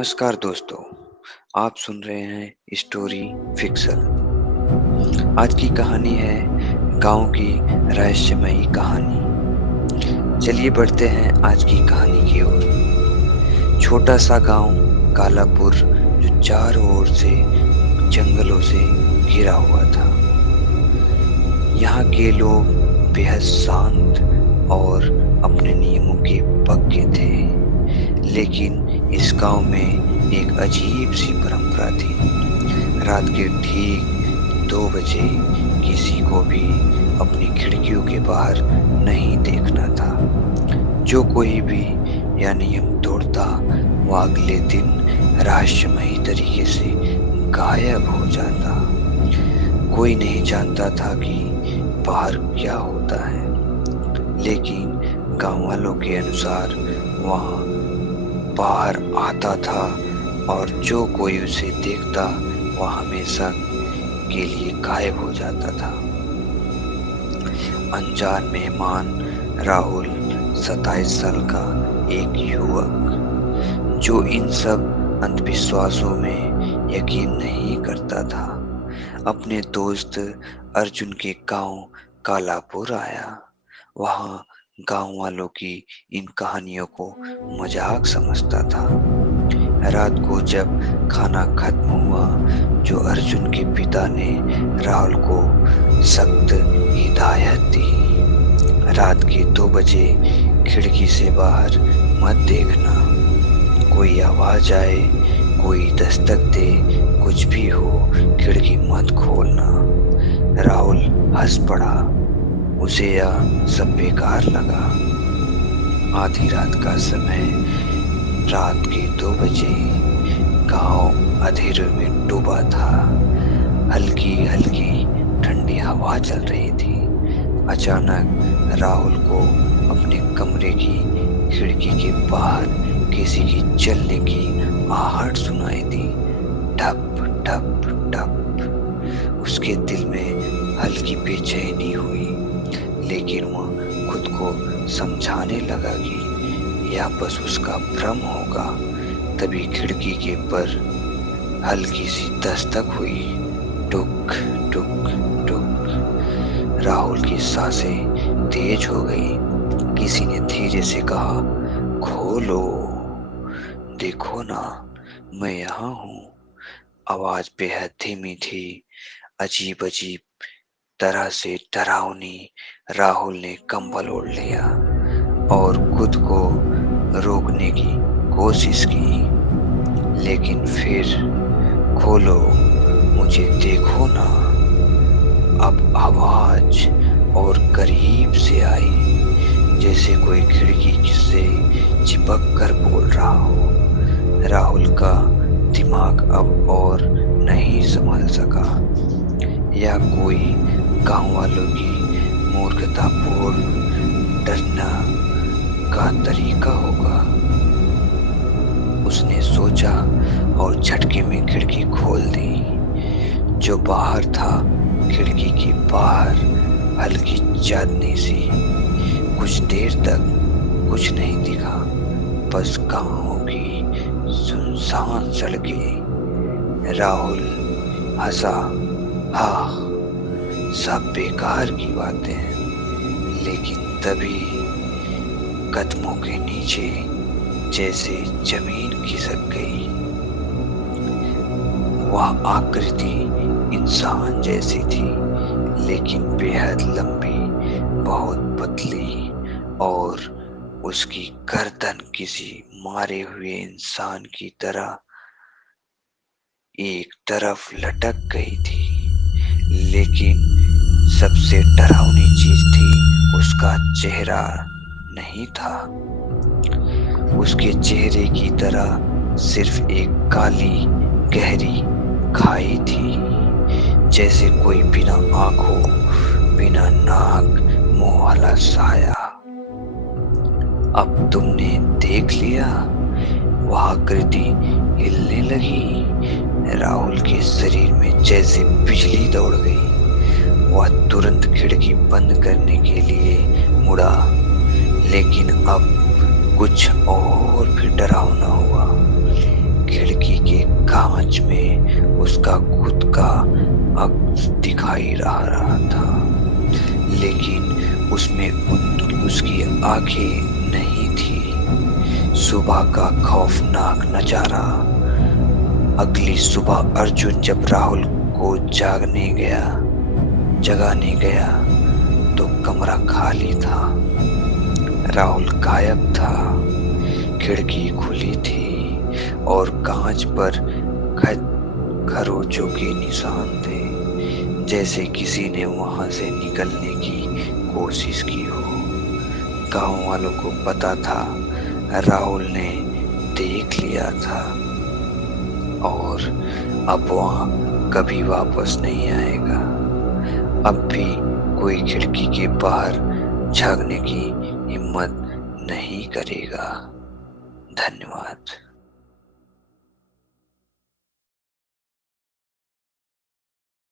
नमस्कार दोस्तों, आप सुन रहे हैं स्टोरी फिक्शन। आज की कहानी है गांव की रहस्यमयी कहानी। चलिए बढ़ते हैं आज की कहानी की ओर। छोटा सा गांव कालापुर जो चारों ओर से जंगलों से घिरा हुआ था। यहाँ के लोग बेहद शांत और अपने नियमों के पक्के थे। लेकिन इस गांव में एक अजीब सी परंपरा थी। रात के ठीक 2 बजे किसी को भी अपनी खिड़कियों के बाहर नहीं देखना था। जो कोई भी यह नियम तोड़ता वो अगले दिन रहस्यमयी तरीके से गायब हो जाता। कोई नहीं जानता था कि बाहर क्या होता है, लेकिन गांव वालों के अनुसार वहां बाहर आता था और जो कोई उसे देखता वह हमेशा के लिए गायब हो जाता था। अनजान मेहमान राहुल 27 साल का एक युवक जो इन सब अंधविश्वासों में यकीन नहीं करता था, अपने दोस्त अर्जुन के गांव कालापुर आया। वहां गांव वालों की इन कहानियों को मजाक समझता था। रात को जब खाना खत्म हुआ, जो अर्जुन के पिता ने राहुल को सख्त हिदायत दी, रात के 2 बजे खिड़की से बाहर मत देखना। कोई आवाज आए, कोई दस्तक दे, कुछ भी हो, खिड़की मत खोलना। राहुल हंस पड़ा। उसे यह सब बेकार लगा। आधी रात का समय, रात के 2 बजे गांव अंधेरे में डूबा था। हल्की हल्की ठंडी हवा चल रही थी। अचानक राहुल को अपने कमरे की खिड़की के बाहर किसी की चलने की आहट सुनाई दी। ठप ठप ठप। उसके दिल में हल्की बेचैनी हुई, लेकिन वह खुद को समझाने लगा कि यह बस उसका भ्रम होगा। तभी खिड़की के पर हल्की सी दस्तक हुई। टुक टुक टुक। राहुल की सांसें तेज हो गई। किसी ने धीरे से कहा, खोलो, देखो ना, मैं यहाँ हूँ। आवाज बेहद धीमी थी, अजीब अजीब तरह से डरावनी। राहुल ने कंबल ओढ़ लिया और खुद को रोकने की कोशिश की, लेकिन फिर खोलो, मुझे देखो ना। अब आवाज और करीब से आई, जैसे कोई खिड़की से चिपक कर बोल रहा हो। राहुल का दिमाग अब और नहीं संभल सका। या कोई गांव वालों की मूर्खतापूर्ण डरना का तरीका होगा, उसने सोचा और झटके में खिड़की खोल दी। जो बाहर था, खिड़की के बाहर हल्की चांदनी सी। कुछ देर तक कुछ नहीं दिखा, बस गांव की सुनसान सड़कें। राहुल हंसा, हाँ, सब बेकार की बातें हैं। लेकिन तभी कदमों के नीचे जैसे जमीन खिसक गई। वह आकृति इंसान जैसी थी, लेकिन बेहद लंबी, बहुत पतली, और उसकी गर्दन किसी मारे हुए इंसान की तरह एक तरफ लटक गई थी। लेकिन सबसे डरावनी चीज थी, उसका चेहरा नहीं था। उसके चेहरे की तरह सिर्फ एक काली गहरी खाई थी, जैसे कोई बिना आंखों, बिना नाक, मुंह वाला साया। अब तुमने देख लिया, वह आकृति हिलने लगी। राहुल के शरीर में जैसे बिजली दौड़ गई। वह तुरंत खिड़की बंद करने के लिए मुड़ा, लेकिन अब कुछ और भी डरावना हुआ। रहा था, लेकिन उसमें उसकी आंखें नहीं थी। सुबह का खौफनाक नजारा। अगली सुबह अर्जुन जब राहुल को जगाने गया तो कमरा खाली था। राहुल गायब था। खिड़की खुली थी और कांच पर खरोंचों के निशान थे, जैसे किसी ने वहां से निकलने की कोशिश की हो। गांव वालों को पता था, राहुल ने देख लिया था और अब वहां कभी वापस नहीं आएगा। अब भी कोई खिड़की के बाहर झांकने की हिम्मत नहीं करेगा। धन्यवाद।